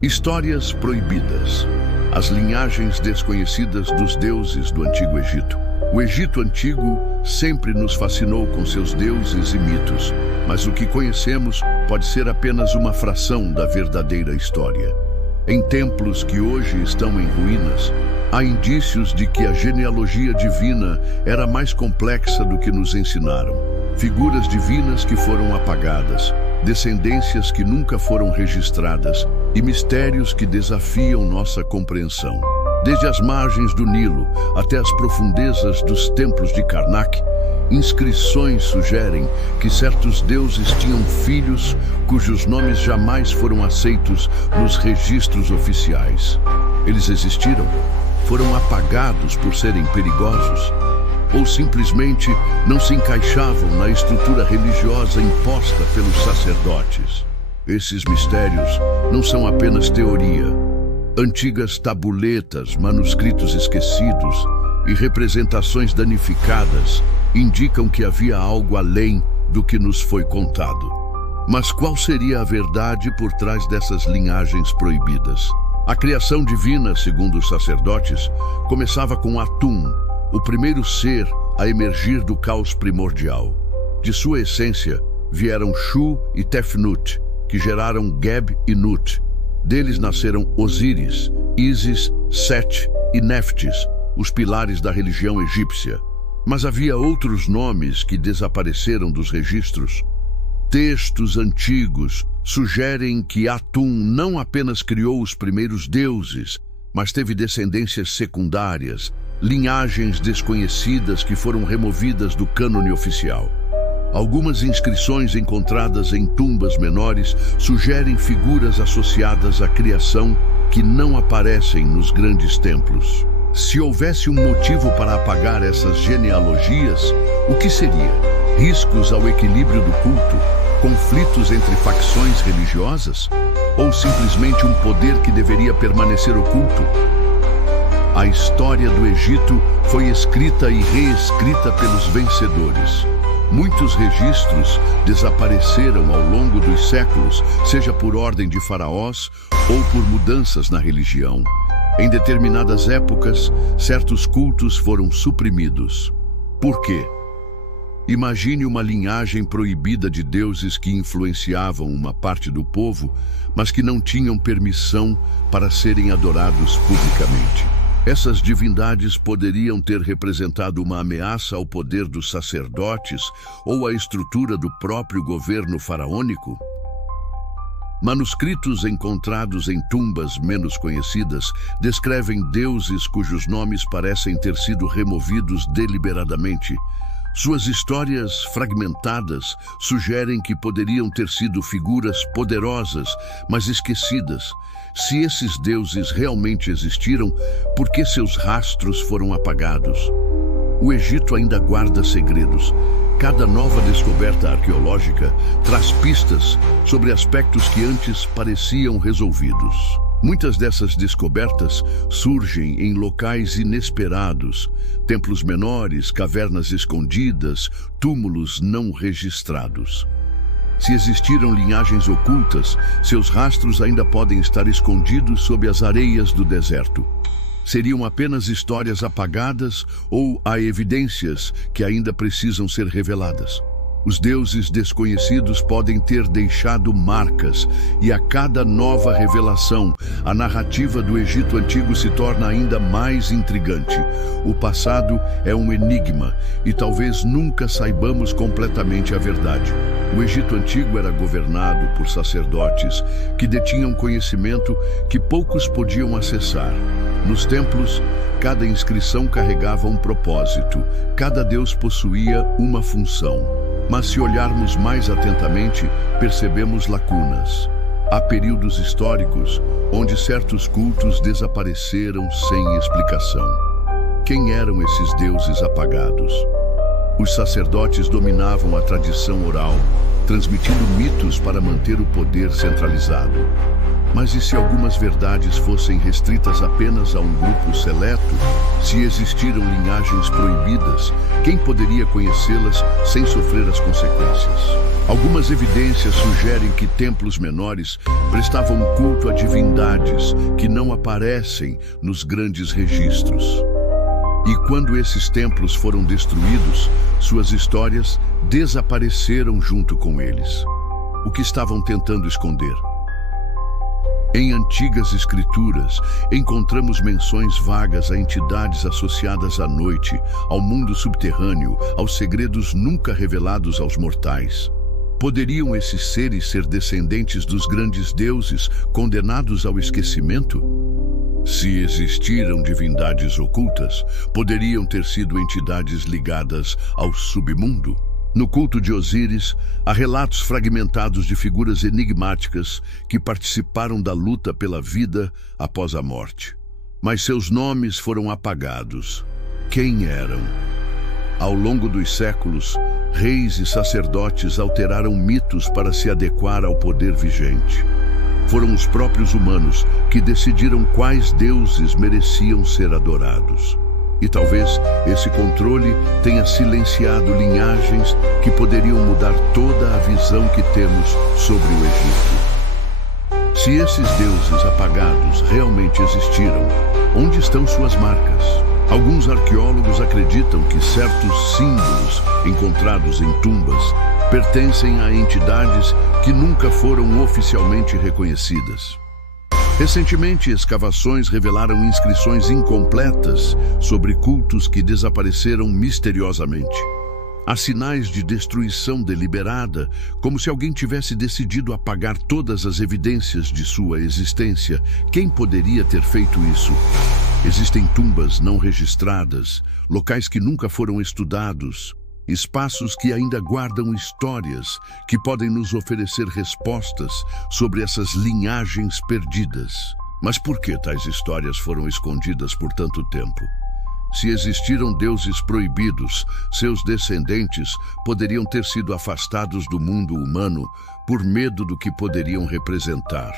Histórias proibidas. As linhagens desconhecidas dos deuses do Antigo Egito. O Egito Antigo sempre nos fascinou com seus deuses e mitos, mas o que conhecemos pode ser apenas uma fração da verdadeira história. Em templos que hoje estão em ruínas, há indícios de que a genealogia divina era mais complexa do que nos ensinaram. Figuras divinas que foram apagadas, descendências que nunca foram registradas e mistérios que desafiam nossa compreensão. Desde as margens do Nilo até as profundezas dos templos de Karnak, inscrições sugerem que certos deuses tinham filhos cujos nomes jamais foram aceitos nos registros oficiais. Eles existiram? Foram apagados por serem perigosos? Ou simplesmente não se encaixavam na estrutura religiosa imposta pelos sacerdotes? Esses mistérios não são apenas teoria. Antigas tabuletas, manuscritos esquecidos e representações danificadas indicam que havia algo além do que nos foi contado. Mas qual seria a verdade por trás dessas linhagens proibidas? A criação divina, segundo os sacerdotes, começava com Atum, o primeiro ser a emergir do caos primordial. De sua essência vieram Shu e Tefnut, que geraram Geb e Nut. Deles nasceram Osíris, Ísis, Set e Neftis, os pilares da religião egípcia. Mas havia outros nomes que desapareceram dos registros. Textos antigos sugerem que Atum não apenas criou os primeiros deuses, mas teve descendências secundárias, linhagens desconhecidas que foram removidas do cânone oficial. Algumas inscrições encontradas em tumbas menores sugerem figuras associadas à criação que não aparecem nos grandes templos. Se houvesse um motivo para apagar essas genealogias, o que seria? Riscos ao equilíbrio do culto? Conflitos entre facções religiosas? Ou simplesmente um poder que deveria permanecer oculto? A história do Egito foi escrita e reescrita pelos vencedores. Muitos registros desapareceram ao longo dos séculos, seja por ordem de faraós ou por mudanças na religião. Em determinadas épocas, certos cultos foram suprimidos. Por quê? Imagine uma linhagem proibida de deuses que influenciavam uma parte do povo, mas que não tinham permissão para serem adorados publicamente. Essas divindades poderiam ter representado uma ameaça ao poder dos sacerdotes ou à estrutura do próprio governo faraônico. Manuscritos encontrados em tumbas menos conhecidas descrevem deuses cujos nomes parecem ter sido removidos deliberadamente. Suas histórias fragmentadas sugerem que poderiam ter sido figuras poderosas, mas esquecidas. Se esses deuses realmente existiram, por que seus rastros foram apagados? O Egito ainda guarda segredos. Cada nova descoberta arqueológica traz pistas sobre aspectos que antes pareciam resolvidos. Muitas dessas descobertas surgem em locais inesperados, templos menores, cavernas escondidas, túmulos não registrados. Se existiram linhagens ocultas, seus rastros ainda podem estar escondidos sob as areias do deserto. Seriam apenas histórias apagadas ou há evidências que ainda precisam ser reveladas? Os deuses desconhecidos podem ter deixado marcas, e a cada nova revelação, a narrativa do Egito Antigo se torna ainda mais intrigante. O passado é um enigma, e talvez nunca saibamos completamente a verdade. O Egito Antigo era governado por sacerdotes que detinham conhecimento que poucos podiam acessar. Nos templos, cada inscrição carregava um propósito, cada deus possuía uma função. Mas se olharmos mais atentamente, percebemos lacunas. Há períodos históricos onde certos cultos desapareceram sem explicação. Quem eram esses deuses apagados? Os sacerdotes dominavam a tradição oral, transmitindo mitos para manter o poder centralizado. Mas e se algumas verdades fossem restritas apenas a um grupo seleto? Se existiram linhagens proibidas, quem poderia conhecê-las sem sofrer as consequências? Algumas evidências sugerem que templos menores prestavam culto a divindades que não aparecem nos grandes registros. E quando esses templos foram destruídos, suas histórias desapareceram junto com eles. O que estavam tentando esconder? Em antigas escrituras, encontramos menções vagas a entidades associadas à noite, ao mundo subterrâneo, aos segredos nunca revelados aos mortais. Poderiam esses seres ser descendentes dos grandes deuses, condenados ao esquecimento? Se existiram divindades ocultas, poderiam ter sido entidades ligadas ao submundo. No culto de Osíris, há relatos fragmentados de figuras enigmáticas que participaram da luta pela vida após a morte. Mas seus nomes foram apagados. Quem eram? Ao longo dos séculos, reis e sacerdotes alteraram mitos para se adequar ao poder vigente. Foram os próprios humanos que decidiram quais deuses mereciam ser adorados. E talvez esse controle tenha silenciado linhagens que poderiam mudar toda a visão que temos sobre o Egito. Se esses deuses apagados realmente existiram, onde estão suas marcas? Alguns arqueólogos acreditam que certos símbolos encontrados em tumbas pertencem a entidades que nunca foram oficialmente reconhecidas. Recentemente, escavações revelaram inscrições incompletas sobre cultos que desapareceram misteriosamente. Há sinais de destruição deliberada, como se alguém tivesse decidido apagar todas as evidências de sua existência. Quem poderia ter feito isso? Existem tumbas não registradas, locais que nunca foram estudados, espaços que ainda guardam histórias que podem nos oferecer respostas sobre essas linhagens perdidas. Mas por que tais histórias foram escondidas por tanto tempo? Se existiram deuses proibidos, seus descendentes poderiam ter sido afastados do mundo humano por medo do que poderiam representar.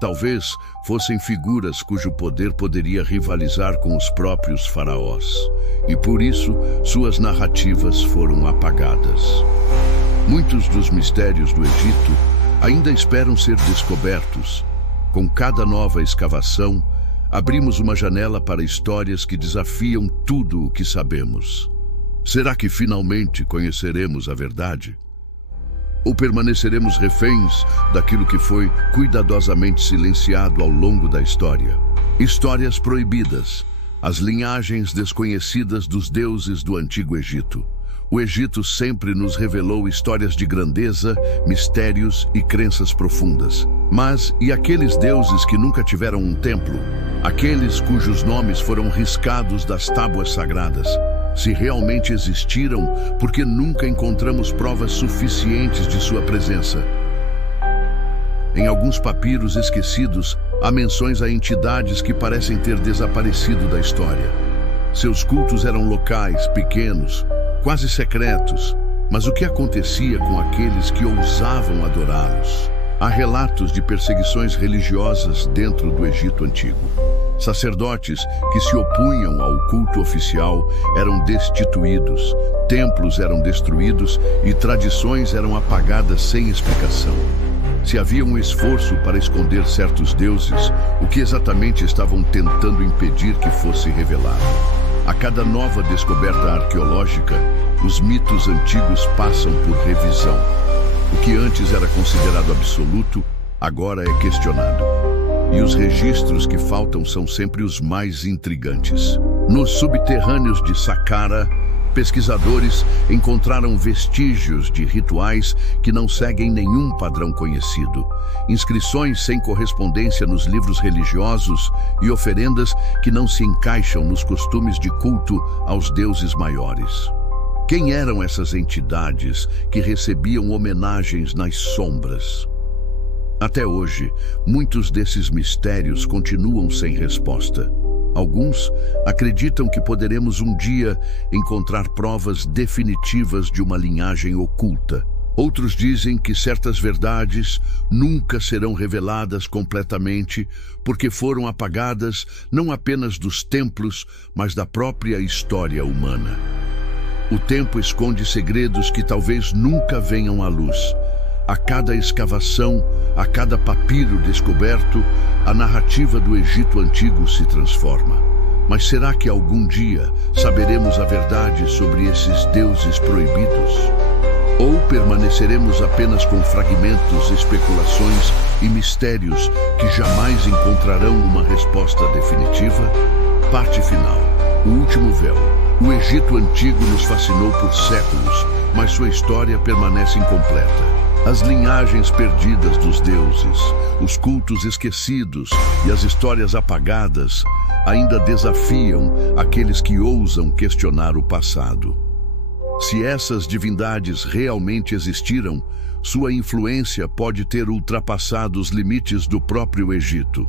Talvez fossem figuras cujo poder poderia rivalizar com os próprios faraós, e por isso suas narrativas foram apagadas. Muitos dos mistérios do Egito ainda esperam ser descobertos. Com cada nova escavação, abrimos uma janela para histórias que desafiam tudo o que sabemos. Será que finalmente conheceremos a verdade? Ou permaneceremos reféns daquilo que foi cuidadosamente silenciado ao longo da história? Histórias proibidas, as linhagens desconhecidas dos deuses do Antigo Egito. O Egito sempre nos revelou histórias de grandeza, mistérios e crenças profundas. Mas e aqueles deuses que nunca tiveram um templo? Aqueles cujos nomes foram riscados das tábuas sagradas? Se realmente existiram, porque nunca encontramos provas suficientes de sua presença? Em alguns papiros esquecidos, há menções a entidades que parecem ter desaparecido da história. Seus cultos eram locais, pequenos, quase secretos. Mas o que acontecia com aqueles que ousavam adorá-los? Há relatos de perseguições religiosas dentro do Egito Antigo. Sacerdotes que se opunham ao culto oficial eram destituídos, templos eram destruídos e tradições eram apagadas sem explicação. Se havia um esforço para esconder certos deuses, o que exatamente estavam tentando impedir que fosse revelado? A cada nova descoberta arqueológica, os mitos antigos passam por revisão. O que antes era considerado absoluto, agora é questionado. E os registros que faltam são sempre os mais intrigantes. Nos subterrâneos de Saqqara, pesquisadores encontraram vestígios de rituais que não seguem nenhum padrão conhecido, inscrições sem correspondência nos livros religiosos e oferendas que não se encaixam nos costumes de culto aos deuses maiores. Quem eram essas entidades que recebiam homenagens nas sombras? Até hoje, muitos desses mistérios continuam sem resposta. Alguns acreditam que poderemos um dia encontrar provas definitivas de uma linhagem oculta. Outros dizem que certas verdades nunca serão reveladas completamente porque foram apagadas não apenas dos templos, mas da própria história humana. O tempo esconde segredos que talvez nunca venham à luz. A cada escavação, a cada papiro descoberto, a narrativa do Egito Antigo se transforma. Mas será que algum dia saberemos a verdade sobre esses deuses proibidos? Ou permaneceremos apenas com fragmentos, especulações e mistérios que jamais encontrarão uma resposta definitiva? Parte final. O último véu. O Egito Antigo nos fascinou por séculos, mas sua história permanece incompleta. As linhagens perdidas dos deuses, os cultos esquecidos e as histórias apagadas ainda desafiam aqueles que ousam questionar o passado. Se essas divindades realmente existiram, sua influência pode ter ultrapassado os limites do próprio Egito.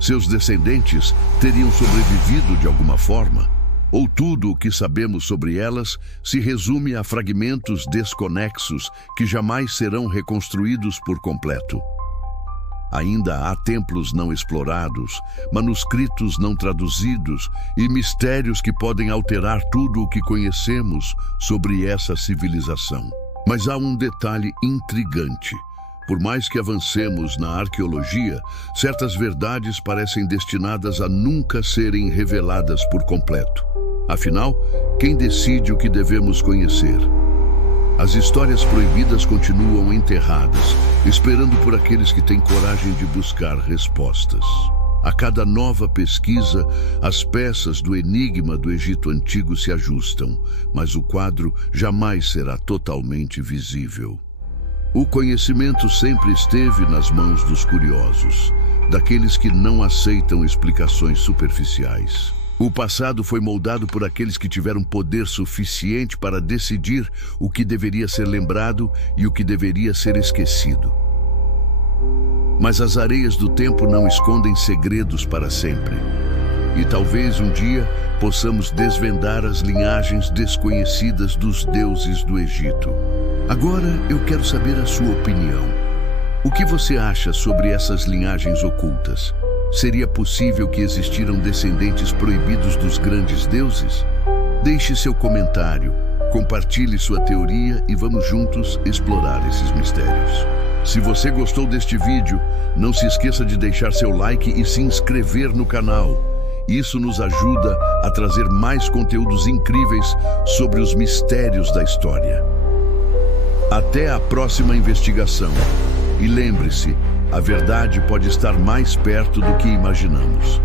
Seus descendentes teriam sobrevivido de alguma forma? Ou tudo o que sabemos sobre elas se resume a fragmentos desconexos que jamais serão reconstruídos por completo? Ainda há templos não explorados, manuscritos não traduzidos e mistérios que podem alterar tudo o que conhecemos sobre essa civilização. Mas há um detalhe intrigante. Por mais que avancemos na arqueologia, certas verdades parecem destinadas a nunca serem reveladas por completo. Afinal, quem decide o que devemos conhecer? As histórias proibidas continuam enterradas, esperando por aqueles que têm coragem de buscar respostas. A cada nova pesquisa, as peças do enigma do Egito Antigo se ajustam, mas o quadro jamais será totalmente visível. O conhecimento sempre esteve nas mãos dos curiosos, daqueles que não aceitam explicações superficiais. O passado foi moldado por aqueles que tiveram poder suficiente para decidir o que deveria ser lembrado e o que deveria ser esquecido. Mas as areias do tempo não escondem segredos para sempre. E talvez um dia possamos desvendar as linhagens desconhecidas dos deuses do Egito. Agora eu quero saber a sua opinião. O que você acha sobre essas linhagens ocultas? Seria possível que existiram descendentes proibidos dos grandes deuses? Deixe seu comentário, compartilhe sua teoria e vamos juntos explorar esses mistérios. Se você gostou deste vídeo, não se esqueça de deixar seu like e se inscrever no canal. Isso nos ajuda a trazer mais conteúdos incríveis sobre os mistérios da história. Até a próxima investigação. E lembre-se, a verdade pode estar mais perto do que imaginamos.